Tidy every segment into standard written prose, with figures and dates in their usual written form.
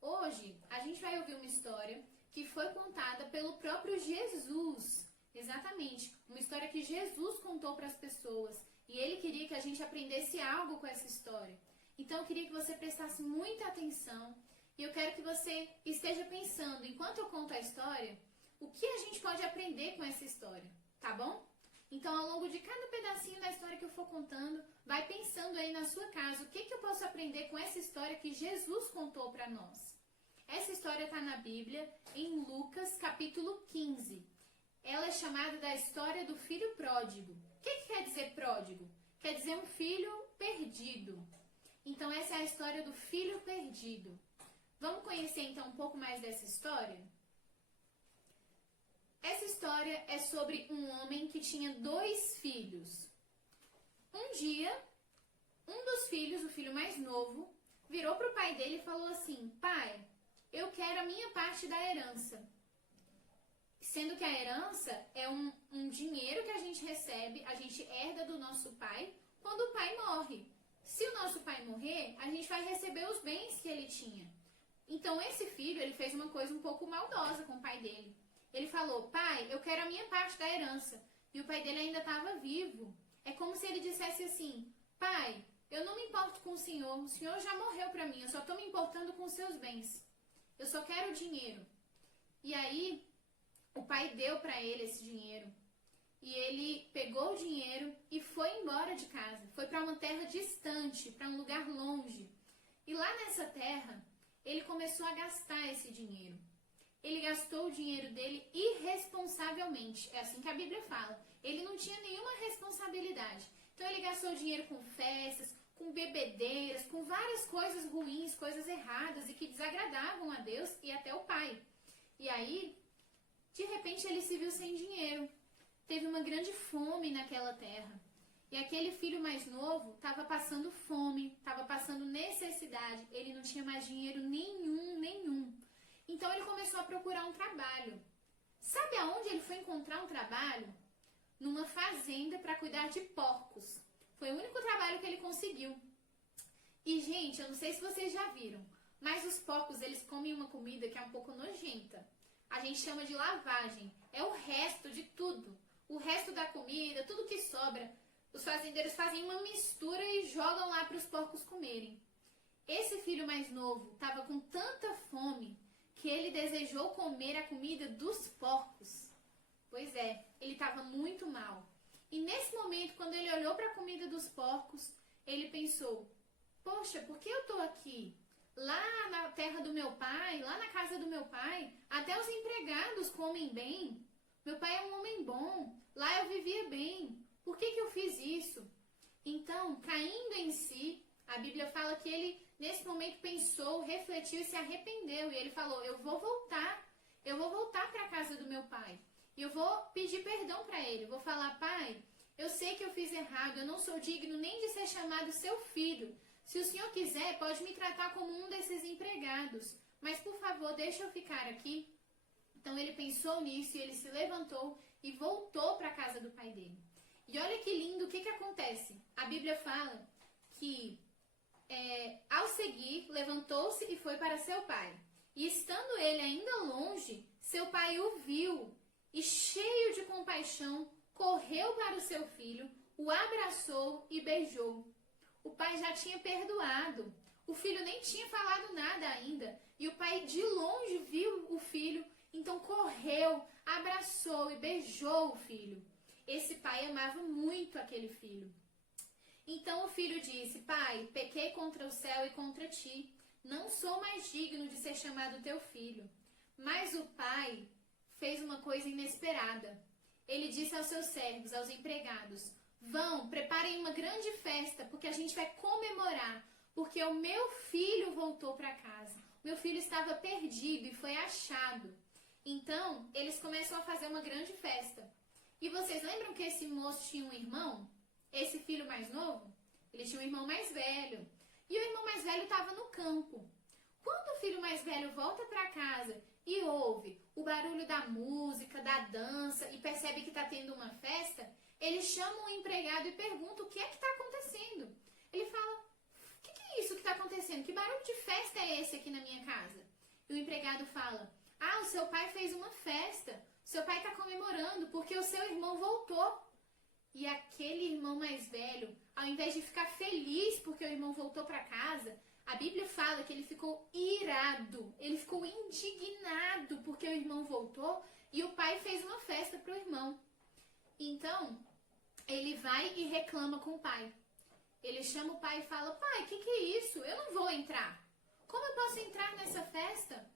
Hoje a gente vai ouvir uma história que foi contada pelo próprio Jesus. Exatamente, uma história que Jesus contou para as pessoas e ele queria que a gente aprendesse algo com essa história. Então eu queria que você prestasse muita atenção e eu quero que você esteja pensando, enquanto eu conto a história, o que a gente pode aprender com essa história, tá bom? Então, ao longo de cada pedacinho da história que eu for contando, vai pensando aí na sua casa, o que eu posso aprender com essa história que Jesus contou para nós. Essa história está na Bíblia, em Lucas, capítulo 15. Ela é chamada da história do filho pródigo. O que quer dizer pródigo? Quer dizer um filho perdido. Então, essa é a história do filho perdido. Vamos conhecer, então, um pouco mais dessa história? Essa história é sobre um homem que tinha 2 filhos. Um dia, um dos filhos, o filho mais novo, virou para o pai dele e falou assim: pai, eu quero a minha parte da herança. Sendo que a herança é um dinheiro que a gente recebe, a gente herda do nosso pai quando o pai morre. Se o nosso pai morrer, a gente vai receber os bens que ele tinha. Então esse filho, ele fez uma coisa um pouco maldosa com o pai dele. Ele falou: pai, eu quero a minha parte da herança. E o pai dele ainda estava vivo. É como se ele dissesse assim: pai, eu não me importo com o senhor já morreu para mim, eu só estou me importando com os seus bens. Eu só quero o dinheiro. E aí, o pai deu para ele esse dinheiro. E ele pegou o dinheiro e foi embora de casa. Foi para uma terra distante, para um lugar longe. E lá nessa terra, ele começou a gastar esse dinheiro. Ele gastou o dinheiro dele irresponsavelmente. É assim que a Bíblia fala. Ele não tinha nenhuma responsabilidade. Então ele gastou dinheiro com festas, com bebedeiras, com várias coisas ruins, coisas erradas e que desagradavam a Deus e até o pai. E aí, de repente, ele se viu sem dinheiro. Teve uma grande fome naquela terra. E aquele filho mais novo estava passando fome, estava passando necessidade. Ele não tinha mais dinheiro nenhum. Então ele começou a procurar um trabalho. Sabe aonde ele foi encontrar um trabalho? Numa fazenda para cuidar de porcos. Foi o único trabalho que ele conseguiu. E, gente, eu não sei se vocês já viram, mas os porcos, eles comem uma comida que é um pouco nojenta. A gente chama de lavagem. É o resto de tudo. O resto da comida, tudo que sobra, os fazendeiros fazem uma mistura e jogam lá para os porcos comerem. Esse filho mais novo estava com tanta fome que ele desejou comer a comida dos porcos. Pois é, ele estava muito mal. E nesse momento, quando ele olhou para a comida dos porcos, ele pensou: poxa, por que eu estou aqui? Lá na terra do meu pai, lá na casa do meu pai, até os empregados comem bem. Meu pai é um homem bom, lá eu vivia bem. Por que eu fiz isso? Então, caindo em si, a Bíblia fala que ele, nesse momento, pensou, refletiu e se arrependeu. E ele falou: eu vou voltar para a casa do meu pai. E eu vou pedir perdão para ele. Vou falar: pai, eu sei que eu fiz errado, eu não sou digno nem de ser chamado seu filho. Se o senhor quiser, pode me tratar como um desses empregados. Mas, por favor, deixa eu ficar aqui. Então, ele pensou nisso e ele se levantou e voltou para a casa do pai dele. E olha que lindo, o que acontece? A Bíblia fala que, ao seguir, levantou-se e foi para seu pai. E estando ele ainda longe, seu pai o viu e, cheio de compaixão, correu para o seu filho, o abraçou e beijou. O pai já tinha perdoado. O filho nem tinha falado nada ainda. E o pai de longe viu o filho, então correu, abraçou e beijou o filho. Esse pai amava muito aquele filho. Então o filho disse: pai, pequei contra o céu e contra ti. Não sou mais digno de ser chamado teu filho. Mas o pai fez uma coisa inesperada. Ele disse aos seus servos, aos empregados: vão, preparem uma grande festa, porque a gente vai comemorar, porque o meu filho voltou para casa. Meu filho estava perdido e foi achado. Então, eles começam a fazer uma grande festa. E vocês lembram que esse moço tinha um irmão? Esse filho mais novo? Ele tinha um irmão mais velho. E o irmão mais velho estava no campo. Quando o filho mais velho volta para casa e ouve o barulho da música, da dança e percebe que está tendo uma festa, ele chama um empregado e pergunta o que é que está acontecendo. Ele fala: o que é isso que está acontecendo? Que barulho de festa é esse aqui na minha casa? E o empregado fala: ah, o seu pai fez uma festa, seu pai está comemorando porque o seu irmão voltou. E aquele irmão mais velho, ao invés de ficar feliz porque o irmão voltou para casa, a Bíblia fala que ele ficou irado, ele ficou indignado porque o irmão voltou e o pai fez uma festa para o irmão. Então, ele vai e reclama com o pai. Ele chama o pai e fala: pai, o que é isso? Eu não vou entrar. Como eu posso entrar nessa festa?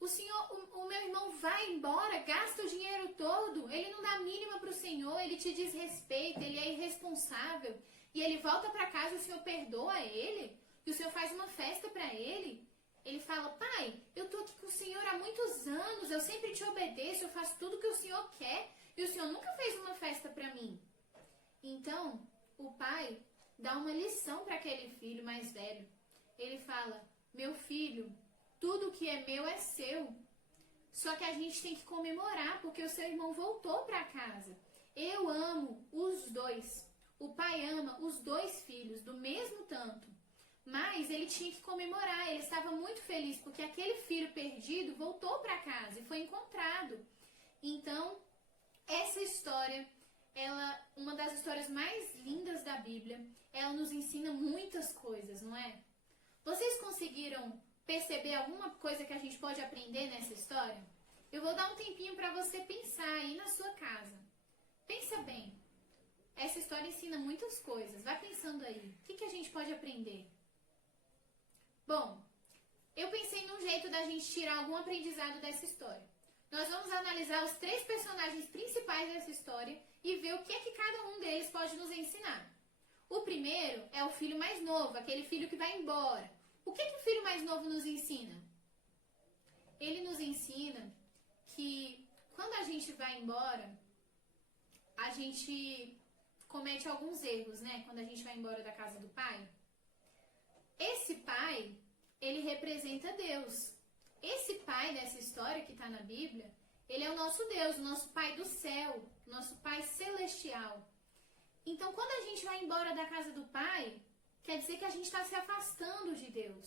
O meu irmão vai embora, gasta o dinheiro todo, ele não dá a mínima para o Senhor, ele te desrespeita, ele é irresponsável. E ele volta para casa, o Senhor perdoa ele, e o Senhor faz uma festa para ele. Ele fala: pai, eu estou aqui com o Senhor há muitos anos, eu sempre te obedeço, eu faço tudo que o Senhor quer, e o Senhor nunca fez uma festa para mim. Então, o pai dá uma lição para aquele filho mais velho. Ele fala: meu filho, tudo que é meu é seu. Só que a gente tem que comemorar porque o seu irmão voltou para casa. Eu amo os dois. O pai ama os dois filhos do mesmo tanto. Mas ele tinha que comemorar. Ele estava muito feliz porque aquele filho perdido voltou para casa e foi encontrado. Então, essa história, uma das histórias mais lindas da Bíblia, ela nos ensina muitas coisas, não é? Vocês conseguiram perceber alguma coisa que a gente pode aprender nessa história? Eu vou dar um tempinho para você pensar aí na sua casa. Pensa bem. Essa história ensina muitas coisas. Vai pensando aí. O que a gente pode aprender? Bom, eu pensei num jeito da gente tirar algum aprendizado dessa história. Nós vamos analisar os 3 personagens principais dessa história e ver o que é que cada um deles pode nos ensinar. O primeiro é o filho mais novo, aquele filho que vai embora. O que o filho mais novo nos ensina? Ele nos ensina que quando a gente vai embora, a gente comete alguns erros, né? Quando a gente vai embora da casa do pai. Esse pai, ele representa Deus. Esse pai dessa história que está na Bíblia, ele é o nosso Deus, o nosso pai do céu, o nosso pai celestial. Então, quando a gente vai embora da casa do pai, quer dizer que a gente está se afastando de Deus.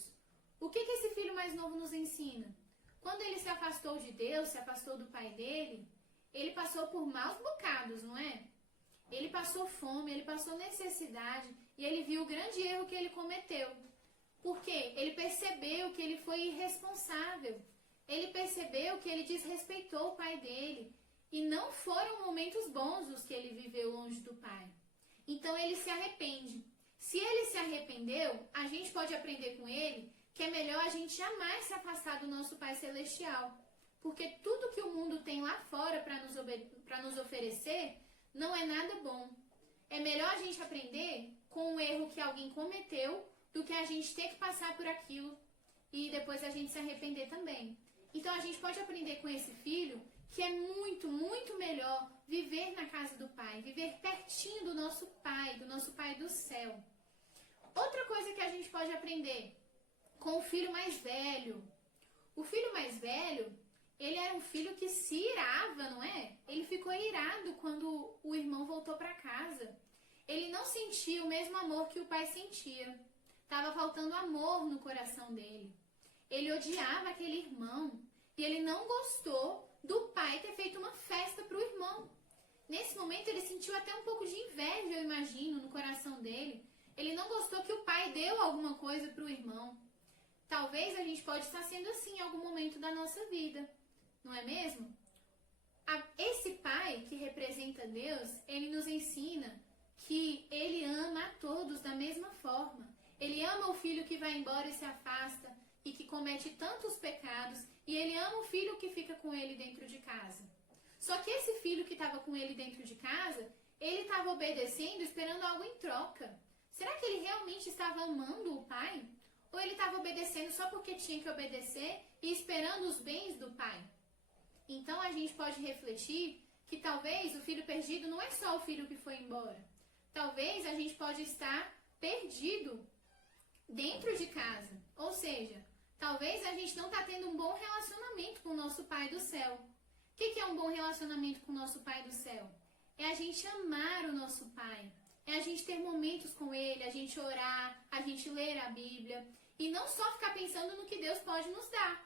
O que esse filho mais novo nos ensina? Quando ele se afastou de Deus, se afastou do pai dele, ele passou por maus bocados, não é? Ele passou fome, ele passou necessidade e ele viu o grande erro que ele cometeu. Por quê? Ele percebeu que ele foi irresponsável. Ele percebeu que ele desrespeitou o pai dele. E não foram momentos bons os que ele viveu longe do pai. Então ele se arrepende. Se ele se arrependeu, a gente pode aprender com ele que é melhor a gente jamais se afastar do nosso Pai Celestial. Porque tudo que o mundo tem lá fora para nos oferecer não é nada bom. É melhor a gente aprender com o erro que alguém cometeu do que a gente ter que passar por aquilo e depois a gente se arrepender também. Então a gente pode aprender com esse filho que é muito, muito melhor viver na casa do Pai, viver pertinho do nosso Pai do céu. Outra coisa que a gente pode aprender com o filho mais velho. O filho mais velho, ele era um filho que se irava, não é? Ele ficou irado quando o irmão voltou para casa. Ele não sentia o mesmo amor que o pai sentia. Estava faltando amor no coração dele. Ele odiava aquele irmão e ele não gostou do pai ter feito uma festa para o irmão. Nesse momento ele sentiu até um pouco de inveja, eu imagino, no coração dele. Ele não gostou que o pai deu alguma coisa para o irmão. Talvez a gente pode estar sendo assim em algum momento da nossa vida, não é mesmo? Esse pai que representa Deus, ele nos ensina que ele ama a todos da mesma forma. Ele ama o filho que vai embora e se afasta e que comete tantos pecados, e ele ama o filho que fica com ele dentro de casa. Só que esse filho que estava com ele dentro de casa, ele estava obedecendo, esperando algo em troca. Será que ele realmente estava amando o pai? Ou ele estava obedecendo só porque tinha que obedecer e esperando os bens do pai? Então a gente pode refletir que talvez o filho perdido não é só o filho que foi embora. Talvez a gente pode estar perdido dentro de casa. Ou seja, talvez a gente não está tendo um bom relacionamento com o nosso Pai do céu. O que é um bom relacionamento com o nosso Pai do céu? É a gente amar o nosso Pai. É a gente ter momentos com Ele, a gente orar, a gente ler a Bíblia. E não só ficar pensando no que Deus pode nos dar.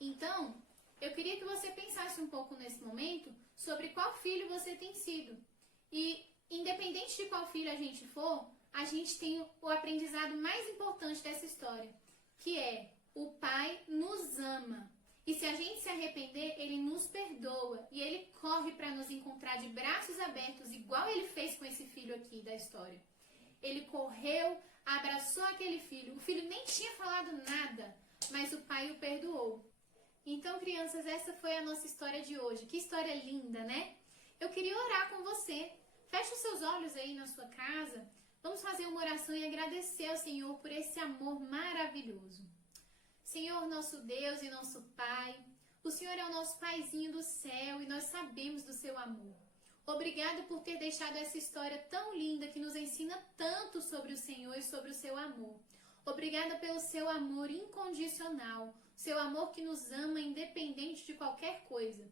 Então, eu queria que você pensasse um pouco nesse momento sobre qual filho você tem sido. E, independente de qual filho a gente for, a gente tem o aprendizado mais importante dessa história, que é: o Pai nos ama. E se a gente se arrepender, Ele nos perdoa. E Ele corre para nos encontrar de braços abertos, igual Ele fez com esse filho aqui da história. Ele correu, abraçou aquele filho. O filho nem tinha falado nada, mas o pai o perdoou. Então, crianças, essa foi a nossa história de hoje. Que história linda, né? Eu queria orar com você. Feche os seus olhos aí na sua casa. Vamos fazer uma oração e agradecer ao Senhor por esse amor maravilhoso. Senhor, nosso Deus e nosso Pai, o Senhor é o nosso Paizinho do céu e nós sabemos do seu amor. Obrigada por ter deixado essa história tão linda que nos ensina tanto sobre o Senhor e sobre o seu amor. Obrigada pelo seu amor incondicional, seu amor que nos ama independente de qualquer coisa.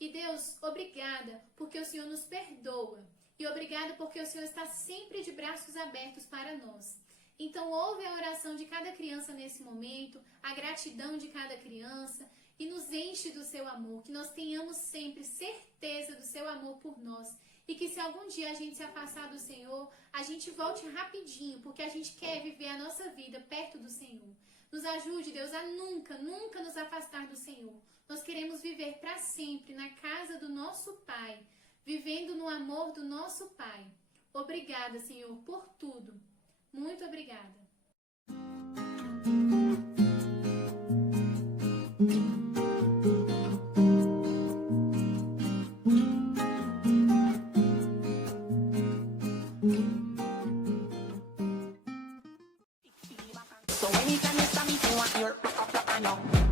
E Deus, obrigada porque o Senhor nos perdoa. E obrigada porque o Senhor está sempre de braços abertos para nós. Então ouve a oração de cada criança nesse momento, a gratidão de cada criança e nos enche do seu amor, que nós tenhamos sempre certeza do seu amor por nós e que se algum dia a gente se afastar do Senhor, a gente volte rapidinho, porque a gente quer viver a nossa vida perto do Senhor. Nos ajude, Deus, a nunca nos afastar do Senhor. Nós queremos viver para sempre na casa do nosso Pai, vivendo no amor do nosso Pai. Obrigada, Senhor, por tudo. Muito obrigada. So anytime you stop me, you want your